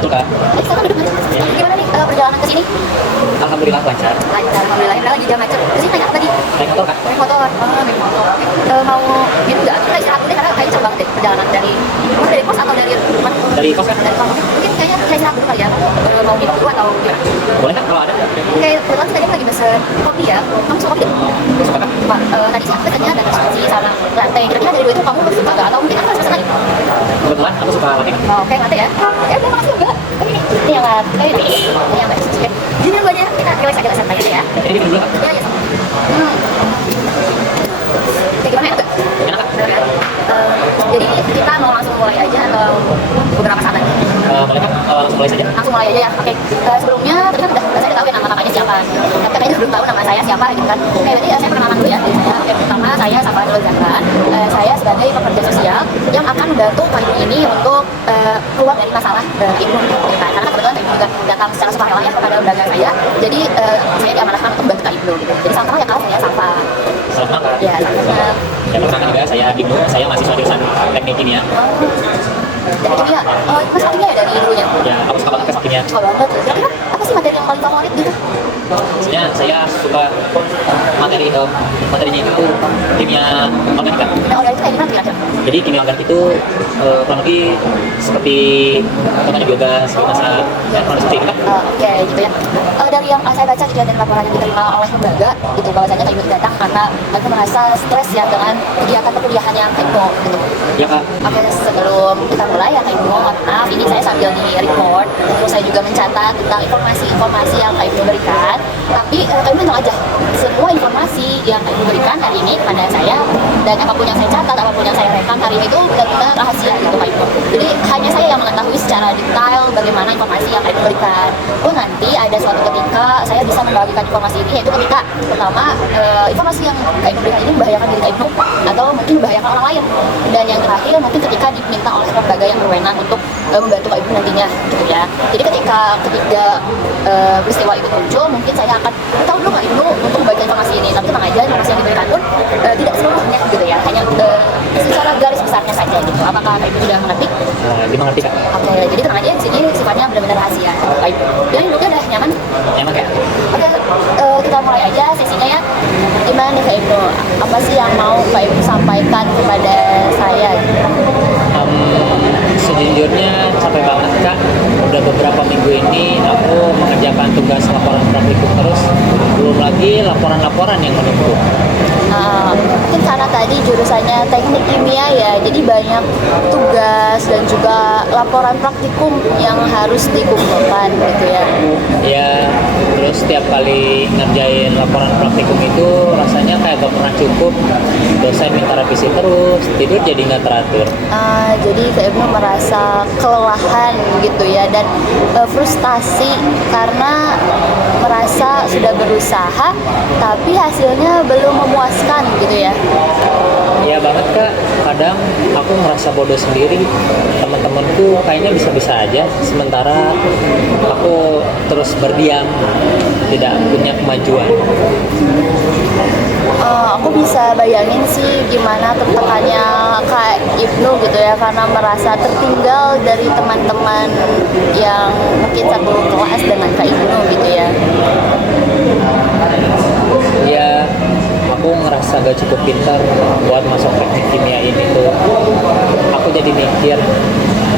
betul kak. Sekarang duduk aja. Ya. Gimana nih perjalanan ke sini? Alhamdulillah lancar. Lancar, alhamdulillah. Ini lagi jam macet. Terus ini naik apa tadi? Naik motor kak. Naik motor. Naik motor. Oke. Mau gitu nggak? Kita istirahat dulu deh karena kayaknya capek banget deh perjalanan dari kos atau dari rumah? Dari kos kan? Dari kos. Mungkin kayaknya kita istirahat dulu kali ya. Mau minum dulu atau gimana? Boleh kan kalau ada? Kayak kebetulan tadi lagi pesen kopi ya. Kamu suka kopi nggak? Suka kak? Tadi sih aku pesennya ada espresso sama latte. Kira-kira dari dua itu kamu suka nggak? Atau mungkin aku harus pesen lagi? Kebetulan aku suka latte kak. Oke, latte ya. Ya udah makasih enggak. Ini yang latte. Ini yang espresso. Ini yang banyak. Kita relax aja lah santai aja ya. Jadi minum dulu kak. Ya, ya. Kayak gimana ya? Enak kak? Bener kan? Jadi kita mau langsung mulai aja atau beberapa saat lagi? Boleh kak? Langsung mulai saja. Langsung mulai aja ya. Oke. Sebelumnya tadi kan saya udah tahu ya nama-namanya siapa. Tapi kayaknya belum tahu nama saya siapa gitu kan. Oke, berarti saya perkenalan dulu ya. Yang pertama saya Safarul Zahran. Saya sebagai pekerja sosial yang akan membantu Kak Ibnu ini untuk keluar dari masalah Ibnu gitu kan. Karena kebetulan Kak Ibnu juga datang secara sukarela ya kepada lembaga saya. Jadi saya diamanahkan untuk membantu Kak Ibnu gitu. Jadi salam kenal ya Kak, saya Safa. Selamat kak. Ya, sama. Yang pertama juga saya Ibnu, saya mahasiswa jurusan teknik kimia. Dari kimia, mas kimia ya dari dulunya? Ya, aku suka banget tes kimia. Suka banget. Kira-kira apa sih materi yang paling favorit gitu? Sebenarnya saya suka materinya itu kimia organik kak. Nah, organik itu kayak gimana kira-kira? Jadi kimia organik itu kurang lebih seperti contohnya biogas, biomasa, dan kurang seperti itu kan? Oke, gitu ya. Dari yang saya baca gitu ya, dari laporan yang diterima oleh lembaga, gitu bahwasanya Kak Ibnu datang karena aku merasa stres ya dengan kegiatan perkuliahannya Kak Ibnu, gitu. Ya kak. Oke, sebelum kita mulai ya Kak Ibnu, mohon maaf, ini saya sambil di record, terus saya juga mencatat tentang informasi-informasi yang Kak Ibnu berikan. Tapi Kak Ibnu tenang aja, semua informasi yang Kak Ibnu berikan hari ini kepada saya dan apapun yang saya catat, apapun yang saya rekam hari ini itu benar-benar rahasia gitu Kak Ibnu. Jadi hanya saya yang mengetahui secara detail bagaimana informasi yang Kak Ibnu berikan. Oh nanti ada suatu ketika saya bisa membagikan informasi ini, yaitu ketika pertama informasi yang Kak Ibnu berikan ini membahayakan diri Kak Ibnu atau mungkin membahayakan orang lain. Dan yang terakhir mungkin ketika diminta oleh lembaga yang berwenang untuk membantu Kak Ibnu nantinya gitu ya. Jadi ketika ketiga peristiwa itu muncul, mungkin saya akan tahu dulu Kak Ibnu untuk membagikan informasi ini. Tapi tenang aja, informasi yang diberikan pun tidak seluruhnya gitu ya, hanya secara garis besarnya saja gitu. Apakah Kak Ibnu sudah mengerti? Dimengerti kak. Oke, jadi tenang aja di sini sifatnya benar-benar rahasia. Baik. Jadi duduknya udah nyaman? Emang kak? Oke, kita mulai aja sesinya ya. Gimana nih Kak Ibnu? Apa sih yang mau Kak Ibnu sampaikan kepada saya? Sejujurnya capek banget kak. Udah beberapa minggu ini aku mengerjakan tugas laporan praktikum terus. Belum lagi laporan-laporan yang menumpuk. Mungkin karena tadi jurusannya teknik kimia ya, jadi banyak tugas dan juga laporan praktikum yang harus dikumpulkan gitu ya. Ya, terus setiap kali ngerjain laporan praktikum itu rasanya kayak gak pernah cukup. Dosen minta revisi terus, tidur jadi nggak teratur. Jadi Kak Ibnu merasa kelelahan gitu ya dan frustasi karena merasa sudah berusaha tapi hasilnya belum memuaskan gitu ya. Iya banget kak, kadang aku ngerasa bodoh sendiri. Teman-temanku kayaknya bisa-bisa aja, sementara aku terus berdiam, tidak punya kemajuan. Aku bisa bayangin sih gimana tertekannya Kak Ibnu gitu ya, karena merasa tertinggal dari teman-teman yang mungkin satu kelas dengan Kak Ibnu gitu ya. Ya, aku ngerasa gak cukup pintar buat masuk teknik kimia ini tuh. Aku jadi mikir,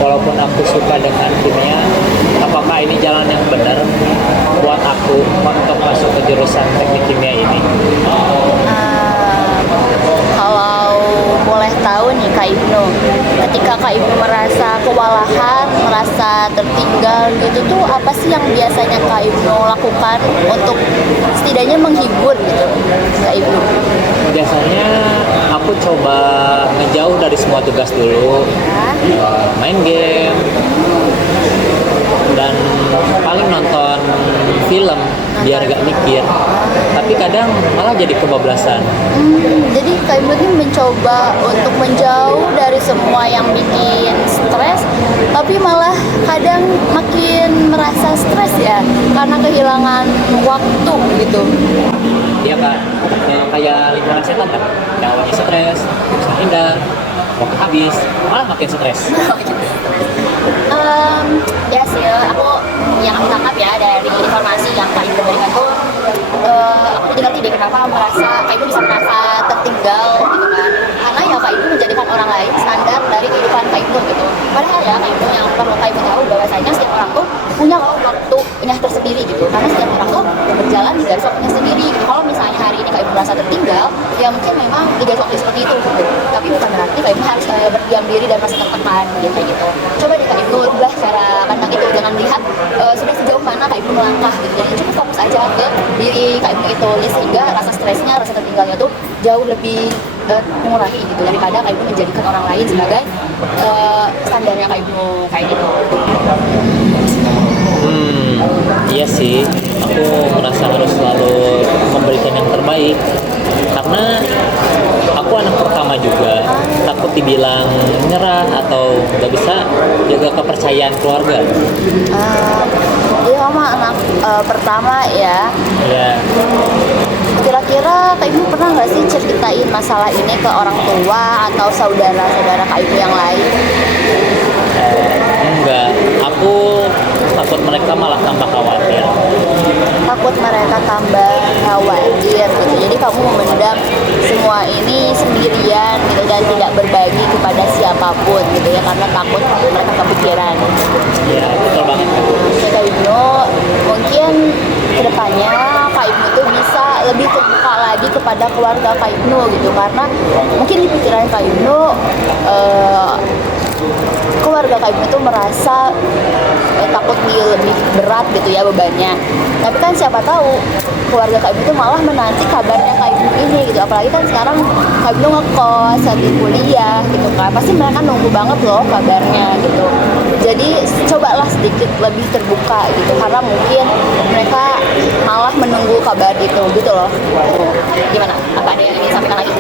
walaupun aku suka dengan kimia, apakah ini jalan yang benar buat aku untuk masuk ke jurusan teknik kimia ini? Kalau boleh tahu nih Kak Ibnu, ketika Kak Ibnu merasa kewalahan, merasa tertinggal gitu tuh apa sih yang biasanya Kak Ibnu lakukan untuk setidaknya menghibur gitu Kak Ibnu? Biasanya aku coba ngejauh dari semua tugas dulu, main game, dan paling nonton film biar gak mikir. Tapi kadang malah jadi kebablasan. Jadi Kak Ibnu ini mencoba untuk menjauh dari semua yang bikin stres, tapi malah kadang makin merasa stres ya karena kehilangan waktu gitu. Iya kak, kayak lingkaran setan kan. Awalnya stres, bisa hindar, waktu habis, malah makin stres. Ya sih, yang aku tangkap ya dari informasi yang Kak Ibu berikan tuh, aku jadi ngerti deh kenapa Kak Ibu bisa merasa tertinggal gitu kan. Karena ya Kak Ibu menjadikan orang lain standar dari kehidupan Kak Ibu gitu. Padahal ya Kak Ibu yang perlu Kak Ibu tahu bahwasanya setiap orang tuh punya waktunya tersendiri gitu. Karena setiap orang tuh berjalan di garis waktunya sendiri. Gitu. Kalau misalnya hari ini Kak Ibu merasa tertinggal, ya mungkin memang di garis waktu seperti itu gitu. Tapi bukan berarti Kak Ibu harus berdiam diri dan merasa tertekan gitu kayak gitu. Coba deh Kak Ibu rubah cara pandang itu, jangan lihat sudah sejauh mana Kak Ibu melangkah gitu. Jadi cukup fokus aja ke diri Kak Ibu itu ya, sehingga rasa stresnya, rasa tertinggalnya tuh jauh lebih mengurangi gitu daripada Kak Ibu menjadikan orang lain sebagai standarnya Kak Ibu kayak gitu. Iya sih, aku merasa harus selalu memberikan yang terbaik karena aku anak pertama juga, takut dibilang nyerah atau nggak bisa jaga kepercayaan keluarga. Jadi kamu anak pertama ya. Ya, Kira-kira Kak Ibu pernah nggak sih ceritain masalah ini ke orang tua atau saudara-saudara Kak Ibu yang lain? enggak, aku takut mereka malah tambah khawatir. Takut mereka tambah khawatir gitu. Jadi kamu memendam semua ini sendirian gitu dan tidak berbagi kepada siapapun gitu ya, karena takut mereka kepikiran. Ya, betul banget. Oke Kak Ibnu, mungkin kedepannya Kak Ibnu tuh bisa lebih terbuka lagi kepada keluarga Kak Ibnu gitu, karena mungkin di pikiran Kak Ibnu keluarga Kak Ibnu tuh merasa takut lebih berat gitu ya bebannya. Tapi kan siapa tahu keluarga Kak Ibnu tuh malah menanti kabarnya Kak Ibnu ini gitu. Apalagi kan sekarang Kak Ibnu ngekos, lagi kuliah gitu kan. Pasti mereka nunggu banget loh kabarnya gitu. Jadi cobalah sedikit lebih terbuka gitu, karena mungkin mereka malah menunggu kabar itu gitu loh. Gimana? Apa ada yang ingin sampaikan lagi?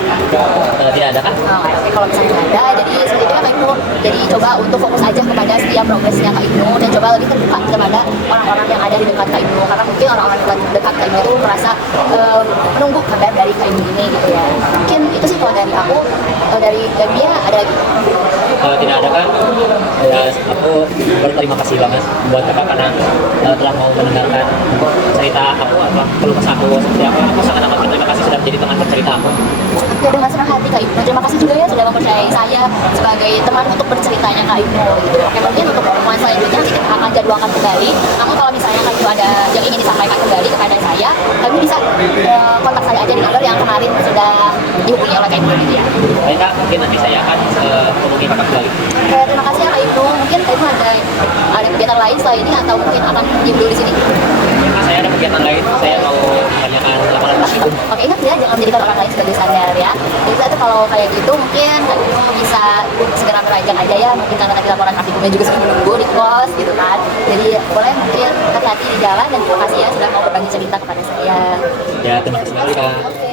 Tidak ada kan? Oke, kalau misalnya ada, jadi seperti itu ya Kak Ibnu. Jadi coba untuk fokus aja kepada setiap progresnya Kak Ibnu dan coba lebih terbuka kepada orang-orang yang ada di dekat Kak Ibnu, karena mungkin orang-orang dekat Kak Ibnu itu merasa menunggu kabar dari Kak Ibnu ini gitu ya. Mungkin itu sih kalau dari aku. Dari dia ada lagi? Kalau tidak ada kan, ya aku berterima kasih banget buat kakak karena telah mau mendengarkan cerita aku, apa keluh kesah aku seperti apa. Aku sangat amat berterima kasih sudah menjadi teman bercerita aku. Ya, dengan senang hati Kak Ibnu. Terima kasih juga ya sudah mempercayai saya sebagai teman untuk berceritanya Kak Ibnu gitu. Oke, mungkin untuk pertemuan selanjutnya nanti kita akan jadwalkan kembali. Namun kalau misalnya Kak Ibnu ada yang ingin disampaikan kembali kepada saya, kami bisa kontak saya aja di nomor yang kemarin sudah dihubungi oleh Kak Ibnu gitu ya. Baik kak, mungkin nanti saya akan hubungi kakak kembali. Oke, terima kasih ya Kak Ibnu. Mungkin Kak Ibnu ada kegiatan lain setelah ini atau mungkin akan diam dulu di sini? Saya ada kegiatan lain, saya mau menanyakan lamaran itu. Oke, ingat ya jangan menjadikan orang lain sebagai standar ya. Jadi itu kalau kayak gitu mungkin Kak Ibnu bisa segera beranjak aja ya. Mungkin karena tadi laporan Kak Ibnu juga sudah menunggu di kos gitu kan. Jadi boleh mungkin hati-hati di jalan dan terima kasih ya sudah mau berbagi cerita kepada saya. Ya, terima kasih sekali kak. Oke.